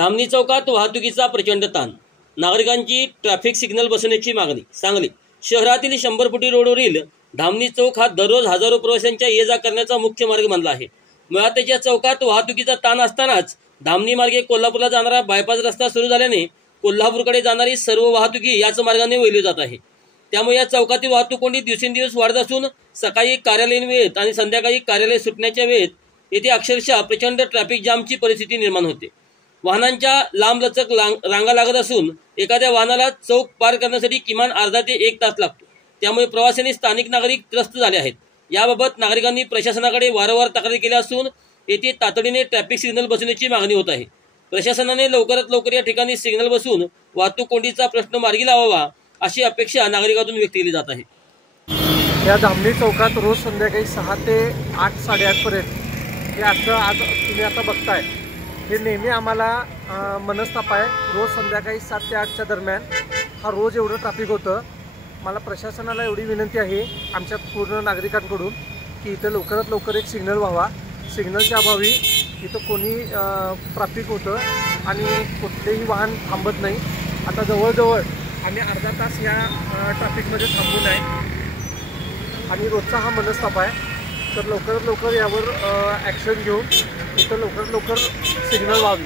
धामणी चौकात वाहतुकीचा प्रचंड ताण, नागरिकांची ट्रॅफिक सिग्नल बसवण्याची मागणी। सांगली शहरातील 100 फुटी रोडवरील धामणी चौक हा दररोज हजारो प्रवाशांच्या ये जा करण्याचा मुख्य मार्ग बनला आहे। मुळातच या चौकात वाहतुकीचा ताण असतानाच धामणी मार्गे कोल्हापूरला जाणारा बायपास रस्ता सुरू झाल्याने कोल्हापूरकडे जाणारी सर्व वाहतुकी याच मार्गाने वळली जात आहे। त्यामुळे या चौकातील वाहतूक कोंडी दिवसेंदिवस वाढत असून सकाळी कार्यालयीन वेळेत आणि संध्याकाळी कार्यालय सुटण्याच्या वेळेत येथे अक्षरशः प्रचंड ट्रॅफिक जामची परिस्थिती निर्माण होते। वाहनांच्या लांबलचक रांगा लागत असून एखाद्या वाहनाला चौक पार करण्यासाठी किमान अर्धा ते 1 तास लागतो। त्यामुळे प्रवाशांनी स्थानिक नागरिक त्रस्त झाले आहेत। याबाबत नागरिकांनी प्रशासनाकडे वारंवार तक्रारी केली असून येथे तातडीने ट्रॅफिक सिग्नल बसवण्याची मागणी होत आहे। प्रशासनाने लवकरात लवकर या ठिकाणी सिग्नल बसवून वाहतूक कोंडीचा प्रश्न मार्गी लावावा अशी अपेक्षा नागरिकांतून व्यक्त केली जात आहे। या धामणी चौकात रोज संध्याकाळी 6 ते 8, 8:30 पर्यंत हे असं आज तुम्ही आता बघताय, हे नेहमी आम्हाला मनस्ताप आहे। रोज संध्याकाळी 7 ते 8च्या दरम्यान हा रोज एवढं ट्रॅफिक होतं। मला प्रशासनाला एवढी विनंती आहे आमच्या पूर्ण नागरिकांकडून की इथं लवकरात लवकर एक सिग्नल व्हावा। सिग्नलच्या अभावी इथं कोणी ट्रॅफिक होतं आणि कुठलेही वाहन थांबत नाही। आता जवळजवळ आम्ही अर्धा तास या ट्रॅफिकमध्ये थांबून आहे आणि रोजचा हा मनस्ताप आहे। तर लवकरात लवकर यावर ॲक्शन घेऊन इथं लवकरात लवकर सिग्नल व्हावी।